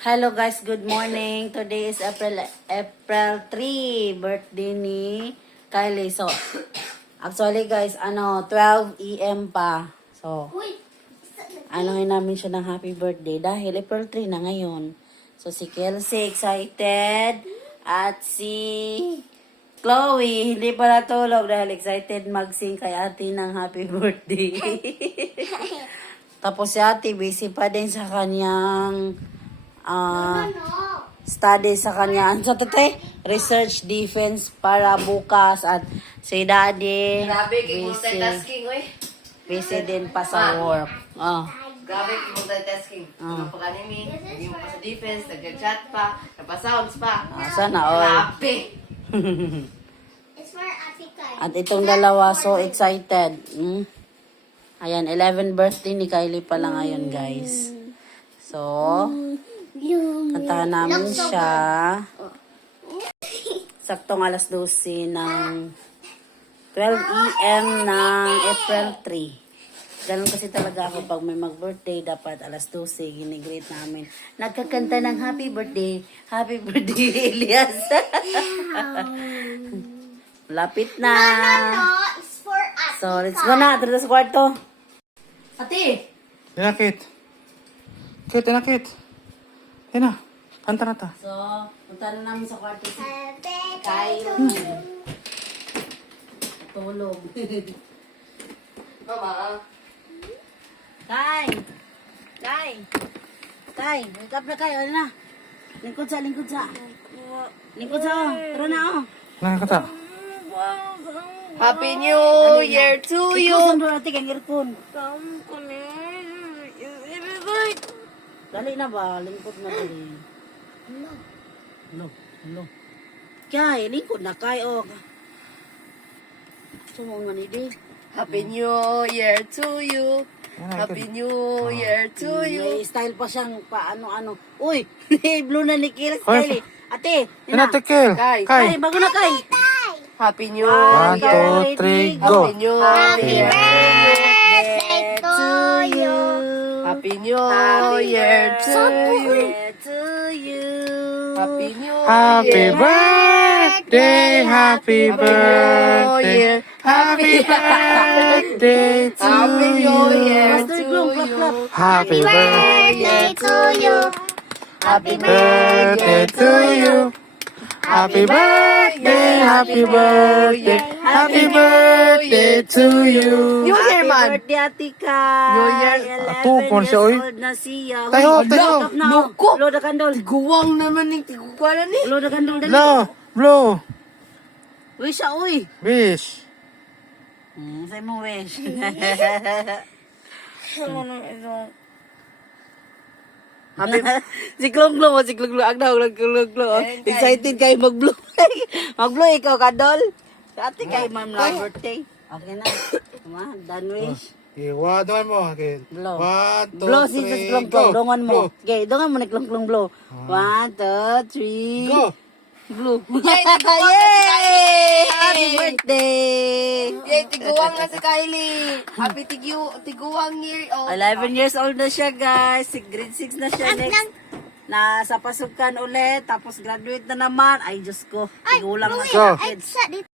Hello guys, good morning. Today is April 3, birthday ni Kylie. So, actually guys, 12 AM pa. So, anuhin namin siya ng happy birthday dahil April 3 na ngayon. So, si Kelsey excited at si Chloe hindi pa natulog dahil excited mag-sing kay ate ng happy birthday. Tapos si ate busy pa din sa kanyang study sa kanya. Ano sa research defense para bukas at si daddy Grabe, multitasking, oy. busy din pa sa work. Grabe, multitasking. Napag-anime, naging pa sa defense, nag-chat pa, napasounds pa. Sana all. Grabe. It's for Atika. At itong dalawa so excited. Ayan, 11 birthday ni Kylie pala ngayon, guys. So, kantahan namin siya. Saktong alas 12 ng 12 AM ng April 3. Ganun kasi talaga ako pag may mag-birthday, dapat alas 12, ginigreet namin. Nagkakanta ng happy birthday, Elias. Lapit na. It's for Atika. So, let's go na. Tara sa kwarto. Ate! Tinakit. Kit, tinakit. Tina, kanta na ta. So, punta na namin sa kwarto si Happy Kylie. Tulog. Mama, Kai! Kai! Kai! Wake up na Kai. Ano na? Lingkod sa. Lingkod sa. Tara na Nakakata. Happy New Year to you. Ikaw saan doon natin ang earphone? Dali na ba? Lingkod na dali. Hello. Kai, lingkod na Kai. Sumong nga ni Di. Happy New Year to you. Happy New Year to you. May style pa siyang paano-ano. Uy! Blue na ni Kylie. Hoy. Ate! Tinatikil. Kai. Kai, Kai. bago na Kai! Happy New 1, Year. 2, 3, go. Happy New Happy Year. birthday to you. Happy New Year to you. To you. Happy New Happy Year. birthday, happy birthday, happy birthday to Happy New Year you. to you. Happy Birthday to you. Happy birthday to you. Happy birthday, happy birthday, happy birthday to you. New Year, man. Happy birthday, Ate Kai. New Year. 11 Atupon siya, years oy. old na siya. Tayo, Uy, tayo. wake up na. Loko. Blow the candle. Guwang naman ng tigukuan ni. Blow the candle. Dali. Blow, blow, Uy, siya, uy. wish. Sa'yo mo, wish. Happy si Klong Klong. Ang daw, Klong Klong. Excited kayo mag-blow. Mag-blow ikaw, Kadol. Sa ate kayo, ma'am, na birthday. Okay na. Tama, done wish. Okay, doon mo. Okay. Blow. 1, 2, Blow si 3, Klong go. Klong. Dongan mo. Blow. Okay, dongan mo ni Klong Klong blow. 1, 2, 3. Go. Blow. Yay! Happy birthday! Yay, tiguwang na si Kylie. Happy tiguwang year. 11 years old na siya, guys. Grade 6 na siya next. Nasa pasukan ulit. Tapos graduate na naman. Ay, Diyos ko. Tigulang na Go. siya, Ay, kids. sa dito.